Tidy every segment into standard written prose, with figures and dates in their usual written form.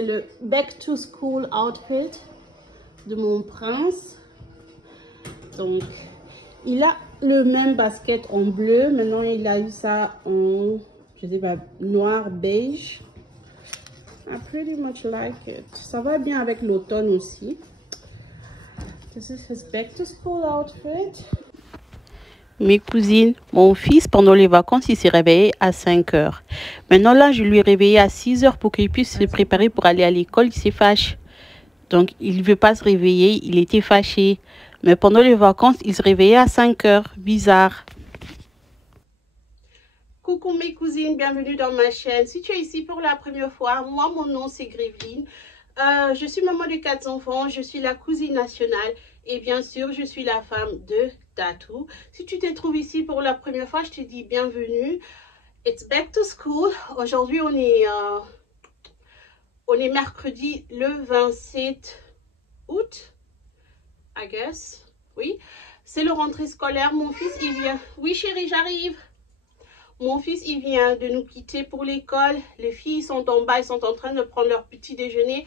c'est le back to school outfit de mon prince. Donc, il a le même basket en bleu. Maintenant, il a eu ça en, je sais pas, noir, beige. I pretty much like it. Ça va bien avec l'automne aussi. This is his back to school outfit. Mes cousines, mon fils, pendant les vacances, il s'est réveillé à 5 heures. Maintenant, là, je lui ai réveillé à 6 heures pour qu'il puisse se préparer pour aller à l'école. Il s'est fâché. Donc, il ne veut pas se réveiller. Il était fâché. Mais pendant les vacances, il se réveillait à 5 heures. Bizarre. Coucou mes cousines, bienvenue dans ma chaîne. Si tu es ici pour la première fois, moi, mon nom, c'est Gréveline. Je suis maman de 4 enfants. Je suis la cousine nationale. Et bien sûr, je suis la femme de Tatou. Si tu te trouves ici pour la première fois, je te dis bienvenue. It's back to school. Aujourd'hui, on est mercredi le 27 août, I guess. Oui, c'est le rentrée scolaire. Mon fils, il vient. Oui, chérie, j'arrive. Mon fils, il vient de nous quitter pour l'école. Les filles sont en bas, ils sont en train de prendre leur petit déjeuner.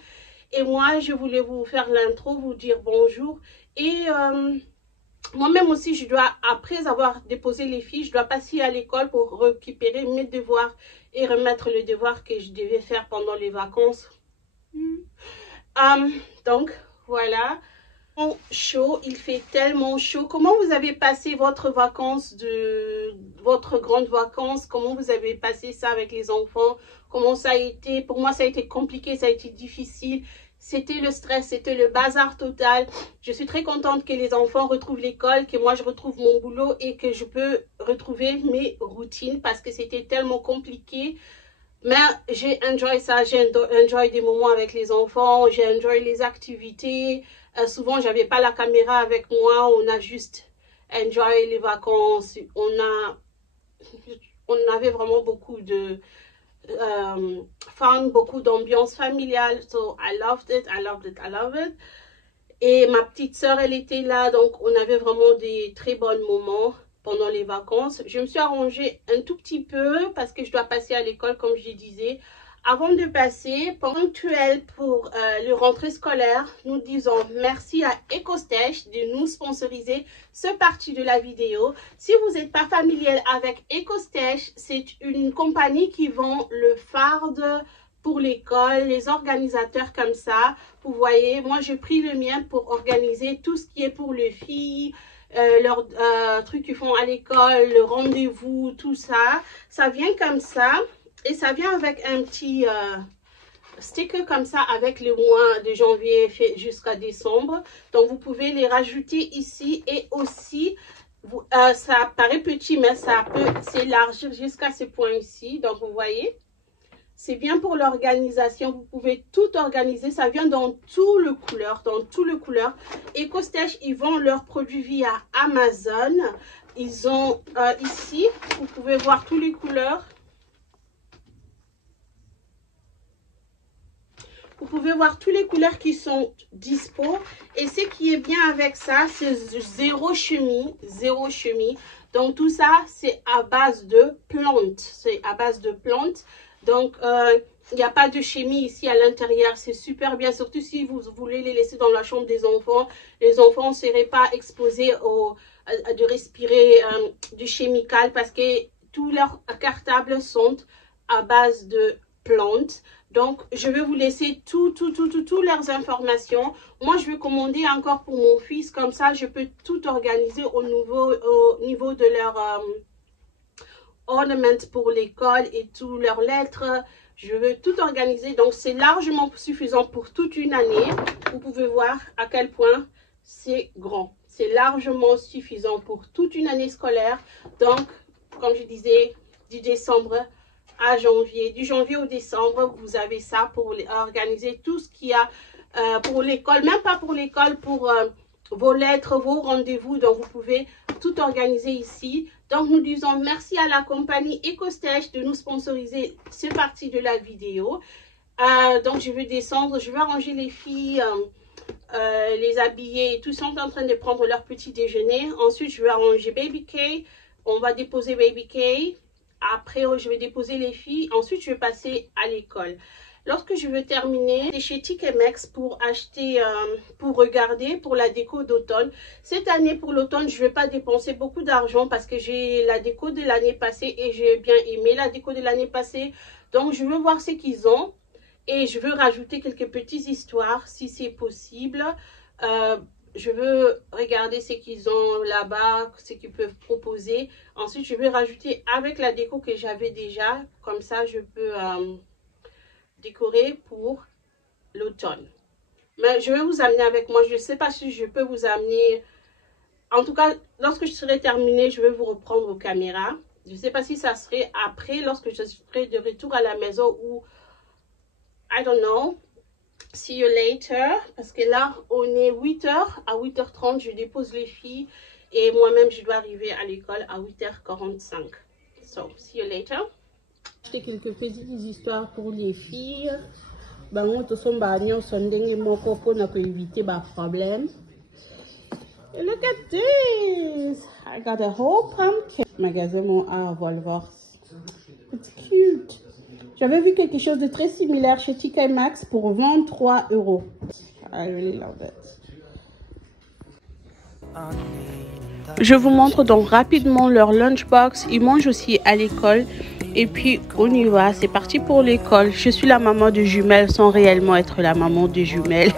Et moi, je voulais vous faire l'intro, vous dire bonjour. Et moi-même aussi, je dois, après avoir déposé les filles, je dois passer à l'école pour récupérer mes devoirs et remettre le devoir que je devais faire pendant les vacances. Donc, voilà. Chaud, il fait tellement chaud. Comment vous avez passé votre vacances, votre grande vacances? Comment vous avez passé ça avec les enfants? Comment ça a été? Pour moi, ça a été compliqué, ça a été difficile. C'était le stress, c'était le bazar total. Je suis très contente que les enfants retrouvent l'école, que moi je retrouve mon boulot et que je peux retrouver mes routines parce que c'était tellement compliqué. Mais j'ai enjoy ça, j'ai enjoy des moments avec les enfants, j'ai enjoy les activités. Souvent, j'avais pas la caméra avec moi, on a juste enjoy les vacances. On avait vraiment beaucoup de fun, beaucoup d'ambiance familiale. So I loved it, I loved it, I loved it. Et ma petite sœur, elle était là, donc on avait vraiment des très bons moments pendant les vacances. Je me suis arrangée un tout petit peu parce que je dois passer à l'école, comme je disais. Avant de passer, ponctuel pour le rentrée scolaire, nous disons merci à EcoStash de nous sponsoriser ce parti de la vidéo. Si vous n'êtes pas familier avec EcoStash, c'est une compagnie qui vend le farde pour l'école, les organisateurs comme ça. Vous voyez, moi j'ai pris le mien pour organiser tout ce qui est pour les filles, leurs trucs qu'ils font à l'école, le rendez-vous, tout ça. Ça vient comme ça. Et ça vient avec un petit sticker comme ça avec le mois de janvier jusqu'à décembre. Donc, vous pouvez les rajouter ici. Et aussi, ça paraît petit, mais ça peut s'élargir jusqu'à ce point ici. Donc, vous voyez, c'est bien pour l'organisation. Vous pouvez tout organiser. Ça vient dans tout le couleur, EcoStash, ils vendent leurs produits via Amazon. Ils ont ici, vous pouvez voir toutes les couleurs. Vous pouvez voir toutes les couleurs qui sont dispo. Et ce qui est bien avec ça, c'est zéro chimie. Donc, tout ça, c'est à base de plantes. Donc, il n'y a pas de chimie ici à l'intérieur. C'est super bien. Surtout si vous voulez les laisser dans la chambre des enfants. Les enfants ne seraient pas exposés de respirer du chimical parce que tous leurs cartables sont à base de plantes. Donc, je vais vous laisser toutes leurs informations. Moi, je vais commander encore pour mon fils. Comme ça, je peux tout organiser au niveau de leur ornament pour l'école et toutes leurs lettres. Je veux tout organiser. Donc, c'est largement suffisant pour toute une année. Vous pouvez voir à quel point c'est grand. C'est largement suffisant pour toute une année scolaire. Donc, comme je disais, du décembre à janvier, du janvier au décembre, vous avez ça pour organiser tout ce qu'il y a pour l'école, même pas pour l'école, pour vos lettres, vos rendez-vous. Donc, vous pouvez tout organiser ici. Donc, nous disons merci à la compagnie EcoStash de nous sponsoriser cette partie de la vidéo. Donc, je vais descendre, je vais arranger les filles, les habiller. Tous sont en train de prendre leur petit déjeuner. Ensuite, je vais arranger Baby K. On va déposer Baby K. Après, je vais déposer les filles. Ensuite, je vais passer à l'école. lorsque je veux terminer, c'est chez TK Maxx pour acheter, pour regarder pour la déco d'automne. Cette année, pour l'automne, je ne vais pas dépenser beaucoup d'argent parce que j'ai la déco de l'année passée et j'ai bien aimé la déco de l'année passée. Donc, je veux voir ce qu'ils ont et je veux rajouter quelques petites histoires si c'est possible. Je veux regarder ce qu'ils ont là-bas, ce qu'ils peuvent proposer. Ensuite, je vais rajouter avec la déco que j'avais déjà. Comme ça, je peux décorer pour l'automne. Mais je vais vous amener avec moi. Je ne sais pas si je peux vous amener. En tout cas, lorsque je serai terminée, je vais vous reprendre aux caméras. Je ne sais pas si ça serait après, lorsque je serai de retour à la maison ou... I don't know. See you later. Parce que là, on est 8h. À 8h30, je dépose les filles. Et moi-même, je dois arriver à l'école à 8h45. So, see you later. J'ai quelques petites histoires pour les filles. On tous sont bagnés au sonding moko pour ne pas éviter les problèmes. And look at this. I got a whole pumpkin. Magasin mon à Volvors. It's cute. J'avais vu quelque chose de très similaire chez TK Maxx pour 23 €. I really love it. Je vous montre donc rapidement leur lunchbox. Ils mangent aussi à l'école. Et puis on y va, c'est parti pour l'école. Je suis la maman de jumelles sans réellement être la maman de jumelles.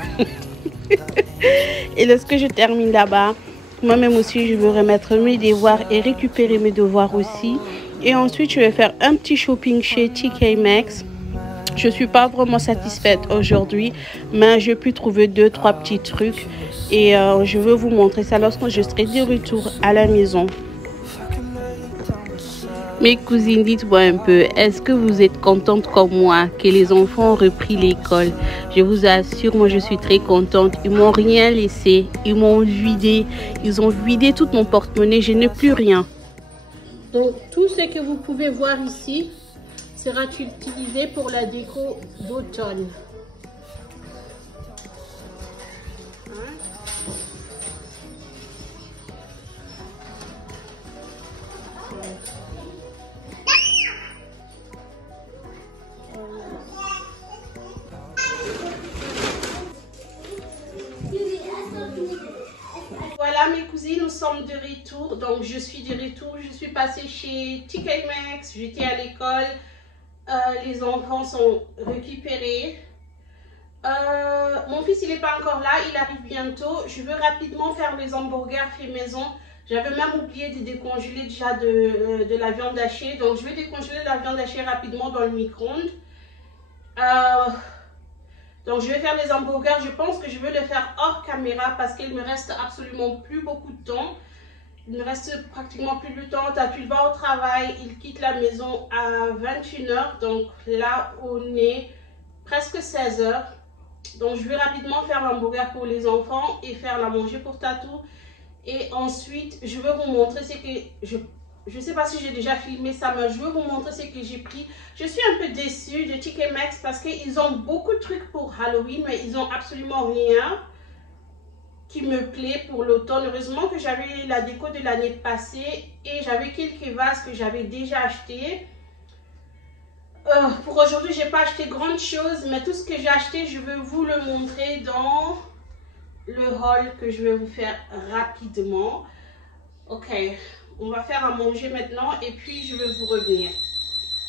Et lorsque je termine là-bas, moi-même aussi je veux remettre mes devoirs et récupérer mes devoirs aussi. Et ensuite je vais faire un petit shopping chez TK Maxx. Je ne suis pas vraiment satisfaite aujourd'hui, mais j'ai pu trouver 2-3 petits trucs. Et je veux vous montrer ça lorsque je serai de retour à la maison. Mes cousines, dites-moi un peu, est-ce que vous êtes contente comme moi que les enfants ont repris l'école? Je vous assure, moi je suis très contente. Ils m'ont rien laissé, ils m'ont vidé, ils ont vidé tout mon porte-monnaie, je n'ai plus rien. Donc tout ce que vous pouvez voir ici sera utilisé pour la déco d'automne. Voilà mes cousines, nous sommes de retour. Donc je suis de retour, je suis passée chez TK Maxx, j'étais à l'école. Les enfants sont récupérés. Mon fils il n'est pas encore là, il arrive bientôt. Je veux rapidement faire les hamburgers fait maison. J'avais même oublié de décongeler déjà de la viande hachée. Donc je vais décongeler la viande hachée rapidement dans le micro-ondes. Donc je vais faire les hamburgers. Je pense que je vais le faire hors caméra parce qu'il me reste absolument plus beaucoup de temps. Il me reste pratiquement plus de temps. Tatul va au travail, il quitte la maison à 21h. Donc là, on est presque 16h. Donc je vais rapidement faire l'hamburger pour les enfants et faire la manger pour Tatou. Et ensuite, je vais vous montrer ce que je ne sais pas si j'ai déjà filmé ça, mais je vais vous montrer ce que j'ai pris. Je suis un peu déçue de TK Maxx parce qu'ils ont beaucoup de trucs pour Halloween, mais ils n'ont absolument rien qui me plaît pour l'automne. Heureusement que j'avais la déco de l'année passée et j'avais quelques vases que j'avais déjà achetés. Pour aujourd'hui, je n'ai pas acheté grande chose, mais tout ce que j'ai acheté, je vais vous le montrer dans le haul que je vais vous faire rapidement. Ok, on va faire à manger maintenant et puis je vais vous revenir.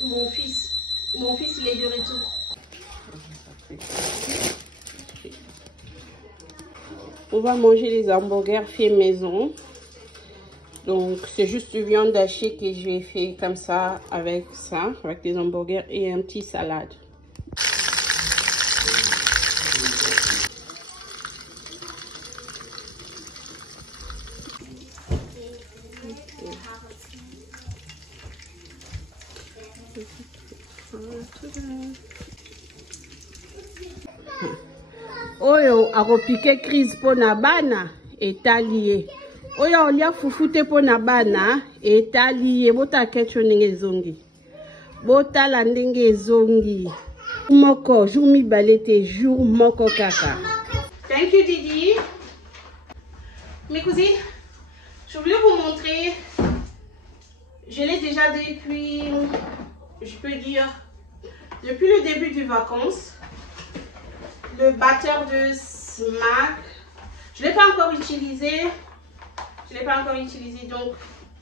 Mon fils il est de retour. On va manger les hamburgers faits maison. Donc c'est juste une viande hachée que j'ai fait comme ça, avec des hamburgers et un petit salade. Oyo akopike crise pona bana etalié. Oyo olia fufute pona bana etalié. Bota kecho ndenge zongi. Bota la ndenge zongi. Moko jour mi balete jour moko kaka. Thank you Didi. Mes cousines, je voulais vous montrer. Je l'ai déjà depuis, je peux dire, depuis le début des vacances, le batteur de Smack, je ne l'ai pas encore utilisé. Donc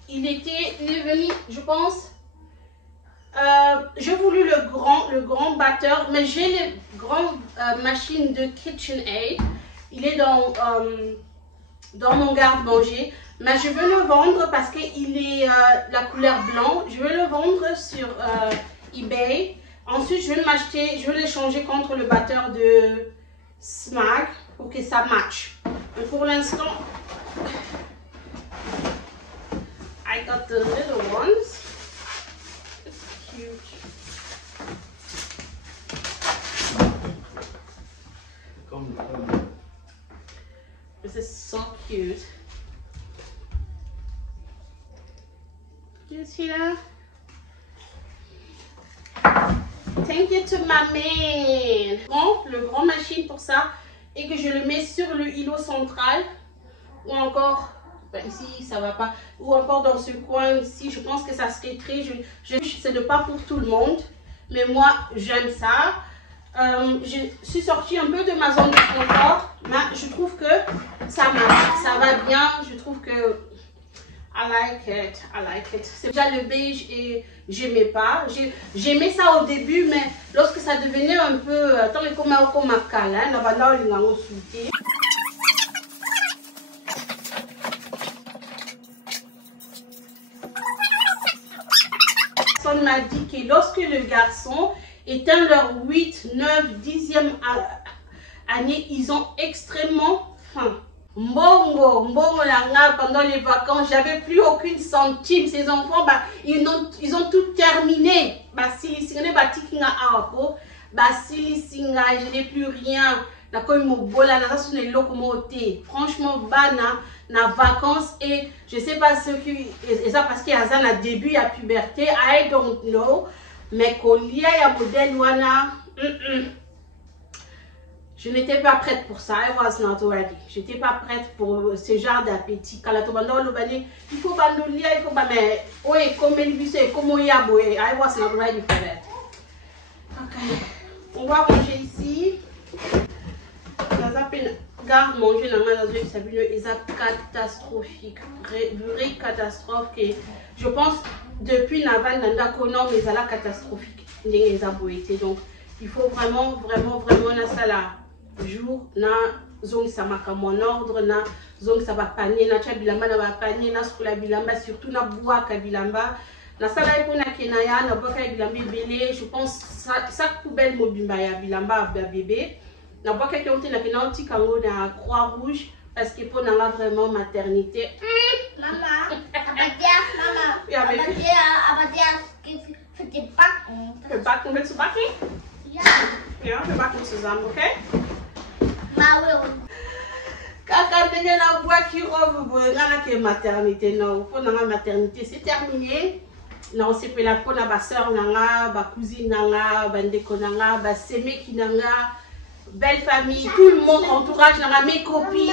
il est venu, je pense. J'ai voulu le grand batteur, mais j'ai les grandes machines de KitchenAid. Il est dans mon garde-manger, mais je veux le vendre parce qu'il est la couleur blanc. Je veux le vendre sur eBay. Ensuite, je vais l'échanger contre le batteur de Smack pour que ça matche. Mais pour l'instant, I got the little ones. It's cute. This is so cute. You see that? Thank you to my man. Bon, le grand machine pour ça et que je le mets sur le îlot central ou encore ici ça va pas, ou encore dans ce coin ici. Je pense que ça serait très, c'est de pas pour tout le monde, mais moi j'aime ça. Je suis sortie un peu de ma zone de confort, mais je trouve que ça marche, ça va bien. Je trouve que I like it. C'est déjà le beige et j'aimais pas. J'aimais ça au début, mais lorsque ça devenait un peu comme un câlin, personne m'a dit que lorsque le garçon éteint leur 8, 9, 10e année, ils ont extrêmement faim. Mbongo langa, pendant les vacances, j'avais plus aucune centime. Ces enfants, ils ont tout terminé. Je n'ai plus rien. Franchement, na vacances et je sais pas ce qui et ça parce qu'il y a un début à puberté, I don't know, mais qu'il y a un modèle wana, je n'étais pas prête pour ça. I was not ready. J'étais pas prête pour ce genre d'appétit. Quand la tobando l'obani, il faut pas nous lire, il faut pas mais ouais comme il dit c'est comme il y a boé. I was not ready for that. Ok, on va manger ici. Ça s'appelle garde manger dans ma zone, c'est une catastrophique, vraie catastrophe que je pense depuis Naval Nanda Kono mais elle a catastrophique les aboyés. Donc il faut vraiment na sala jour na zone ça m'a comme mon ordre na zone ça va panier na chabilamba na va panier na skula bilamba surtout na bois kabilamba na sala ipona kenaya na bois kabilamba belé. Je pense ça poubelle mobimba ya bilamba bébé. Na bois quelqu'un qui n'a qu'un petit kango na croix rouge parce que pour n'a vraiment maternité. Maman, we backen met z'n bakken? Ja, we bakken samen, oké? Kaka dengue na bois qui robe na que maternité non, pour la maternité c'est terminé. Non, c'est pour la pour na ba sœur nanga, ba cousine nanga, ba ndeko nanga, ba seme ki nanga. Belle famille, tout le monde, entourage, mes copines.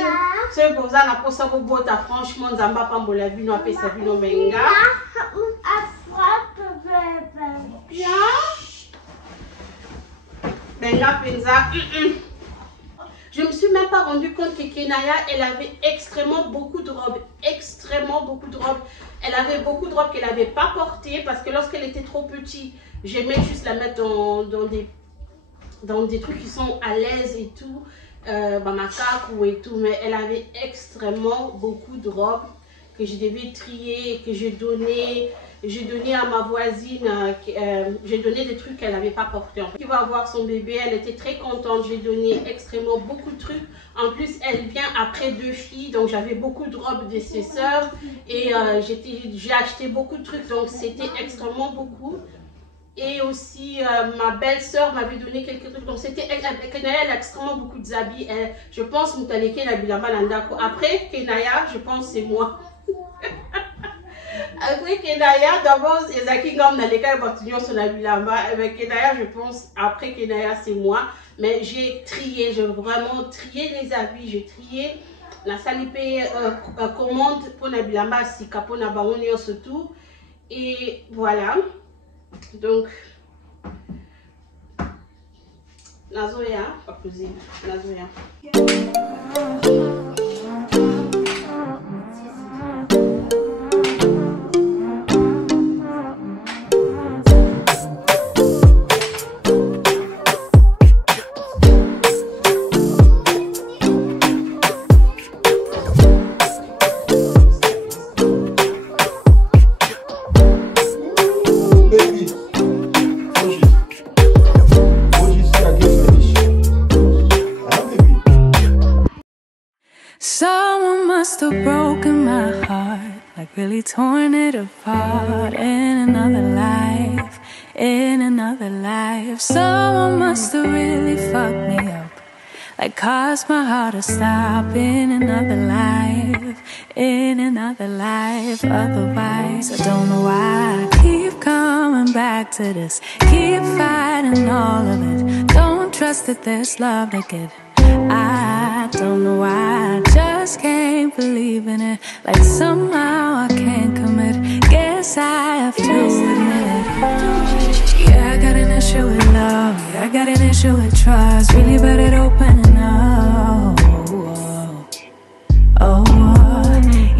C'est pour ça que ça vous botte, franchement, Zamba Pambola Vino, après sa Vino Benga. Benga Penza. Je me suis même pas rendu compte que Kenaya, elle avait extrêmement beaucoup de robes. Elle avait beaucoup de robes qu'elle n'avait pas portées parce que lorsqu'elle était trop petite, j'aimais juste la mettre dans des trucs qui sont à l'aise et tout, ma caque et tout, mais elle avait extrêmement beaucoup de robes que je devais trier, que j'ai donné à ma voisine, j'ai donné des trucs qu'elle n'avait pas portés. Qui va avoir son bébé, elle était très contente, j'ai donné extrêmement beaucoup de trucs. En plus, elle vient après 2 filles, donc j'avais beaucoup de robes de ses sœurs et j'ai acheté beaucoup de trucs, donc c'était extrêmement beaucoup. Et aussi, ma belle-sœur m'avait donné quelques trucs. Donc, c'était Kenaya, elle a extrêmement beaucoup d'habits. Je pense Moutaleke Nabilamba Landako. Après Kenaya, je pense c'est moi. Après Kenaya, d'abord, Ezaki Ngam Naleka Bartignon sur Nabilamba. Avec Kenaya, je pense, après Kenaya, c'est moi. Mais j'ai trié, j'ai vraiment trié les habits. J'ai trié la salipé commande pour Nabilamba, si Kapo Nabaonio surtout. Et voilà. Donc, Nazoya, pas poser. Nazoya. Someone must have broken my heart, like really torn it apart in another life, in another life. Someone must have really fucked me up, like caused my heart to stop in another life, in another life. Otherwise, I don't know why I keep coming back to this, keep fighting all of it. Don't trust that there's love to get. I don't know why, I just can't believe in it. Like somehow I can't commit. Guess I have to admit. Yeah, I got an issue with love. Yeah, I got an issue with trust. Really bad at opening up.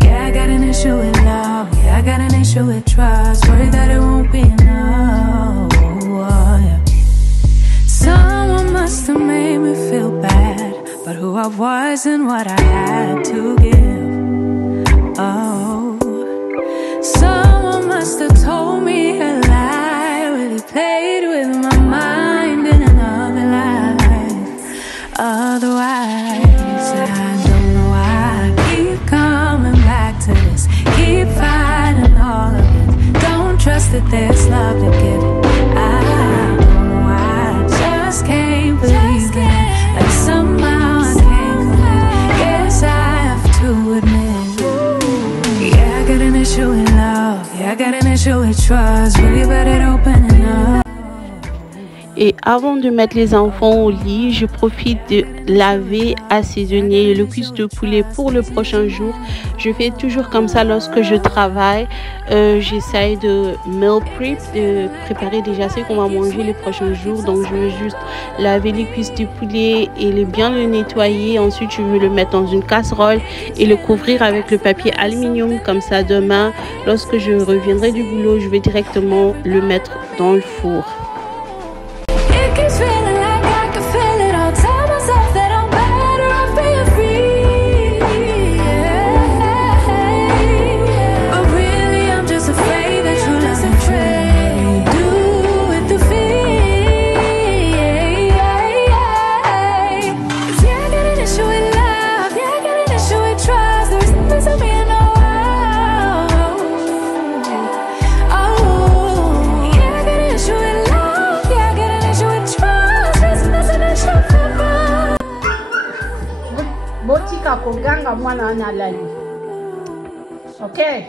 Yeah, I got an issue with love. Yeah, I got an issue with trust. Worry that it won't be enough. Someone must have made me feel bad, but who I was and what I had to give. Oh, someone must have told me a lie, really played with my mind in another life. Otherwise, I don't know why I keep coming back to this, keep fighting all of it. Don't trust that there's love to give. I don't know why, I just can't believe it. Like somehow I can't commit. Guess I have to admit. Yeah, I got an issue with love. Yeah, I got an issue with trust. Really bad at opening up. Et avant de mettre les enfants au lit, je profite de laver, assaisonner le cuisse de poulet pour le prochain jour. Je fais toujours comme ça lorsque je travaille. J'essaye de meal prep, de préparer déjà ce qu'on va manger les prochains jours. Donc je veux juste laver les cuisses de poulet et bien le nettoyer. Ensuite, je veux le mettre dans une casserole et le couvrir avec le papier aluminium. Comme ça, demain, lorsque je reviendrai du boulot, je vais directement le mettre dans le four. Botika koganga mwana analali. Okay.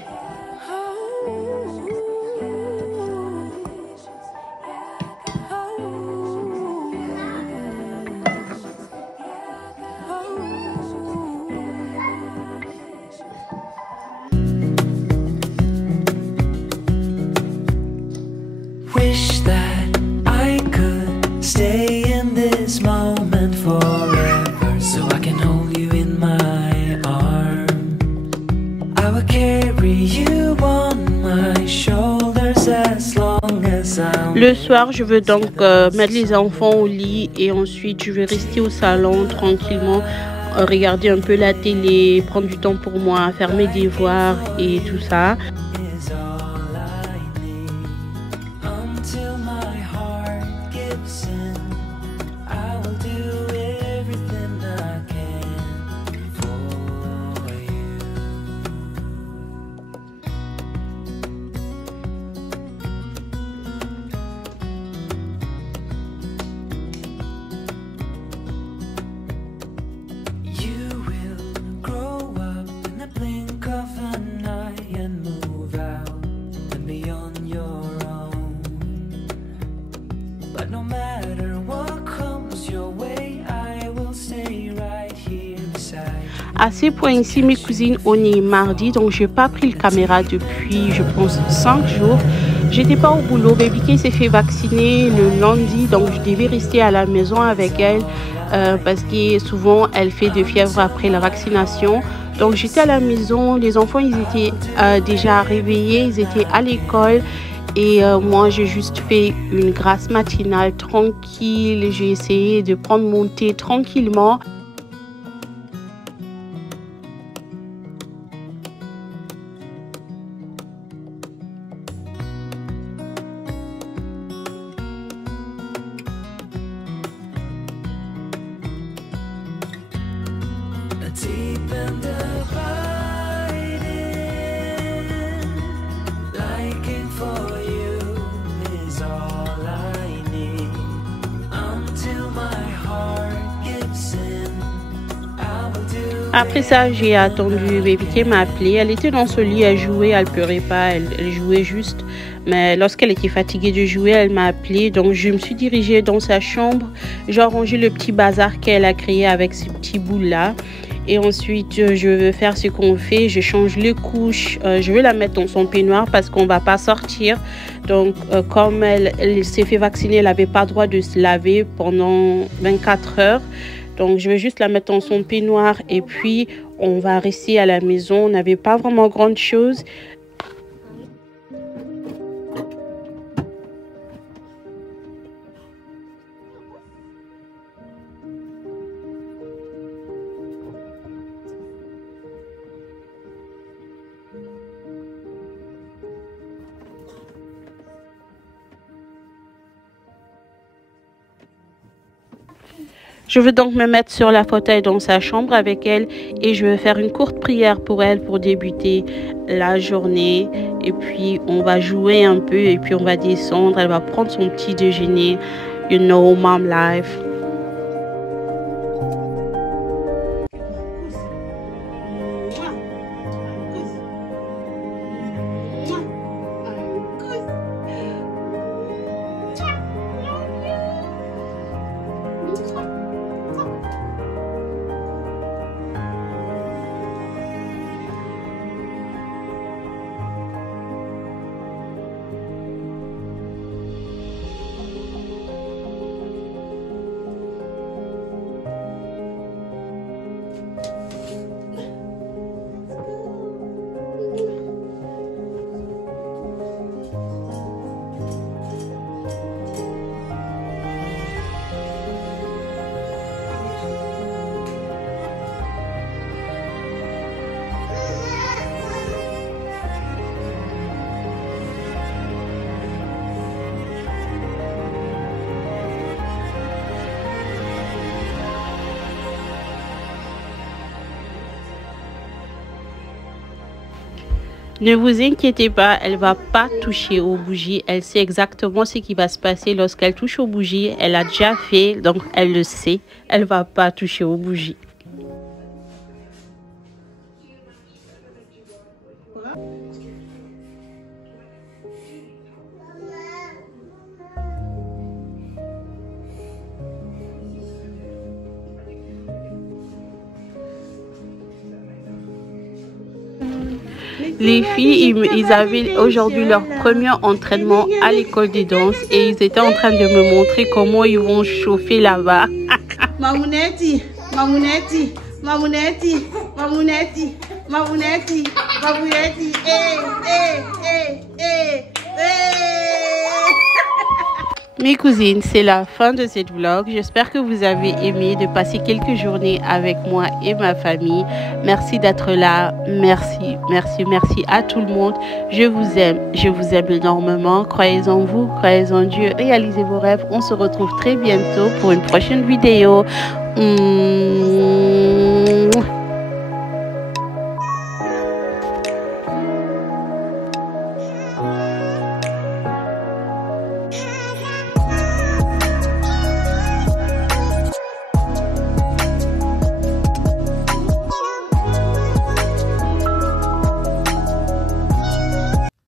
Wish that I could stay in this moment forever, so I can hold you in my arms. I will carry you on my shoulders as long as I'm. Le soir, je veux donc mettre les enfants au lit et ensuite je vais rester au salon tranquillement, regarder un peu la télé, prendre du temps pour moi, faire mes devoirs et tout ça. À ces points-ci, mes cousines, on est mardi, donc je n'ai pas pris le caméra depuis, je pense, 5 jours. J'étais pas au boulot. Baby K s'est fait vacciner le lundi, donc je devais rester à la maison avec elle parce que souvent elle fait de fièvre après la vaccination. Donc j'étais à la maison, les enfants ils étaient déjà réveillés, ils étaient à l'école et moi j'ai juste fait une grasse matinale tranquille. J'ai essayé de prendre mon thé tranquillement. Deep and abiding, liking for you is all I need. Until my heart gives in, I will do. Après ça, j'ai attendu. Baby K m'a appelé. Elle était dans son lit, elle jouait, elle pleurait pas, elle jouait juste. Mais lorsqu'elle était fatiguée de jouer, elle m'a appelé. Donc je me suis dirigée dans sa chambre. J'ai rangé le petit bazar qu'elle a créé avec ces petits bouts là. Et ensuite, je veux faire ce qu'on fait. Je change les couches. Je veux la mettre dans son peignoir parce qu'on ne va pas sortir. Donc, comme elle s'est fait vacciner, elle n'avait pas le droit de se laver pendant 24 heures. Donc, je vais juste la mettre dans son peignoir. Et puis, on va rester à la maison. On n'avait pas vraiment grande chose. Je veux donc me mettre sur la fauteuil dans sa chambre avec elle et je vais faire une courte prière pour elle pour débuter la journée. Et puis on va jouer un peu et puis on va descendre. Elle va prendre son petit déjeuner. You know, mom life. Ne vous inquiétez pas, elle va pas toucher aux bougies. Elle sait exactement ce qui va se passer lorsqu'elle touche aux bougies. Elle a déjà fait, donc elle le sait. Elle va pas toucher aux bougies. Les filles, ils avaient aujourd'hui leur premier entraînement à l'école de danse et ils étaient en train de me montrer comment ils vont chauffer là-bas. Mamounetti, Mamounetti, Mamounetti, Mamounetti, Mamounetti, Mamounetti, Mes cousines, c'est la fin de cette vlog. J'espère que vous avez aimé de passer quelques journées avec moi et ma famille. Merci d'être là. Merci, merci, merci à tout le monde. Je vous aime énormément. Croyez en vous, croyez en Dieu, réalisez vos rêves. On se retrouve très bientôt pour une prochaine vidéo.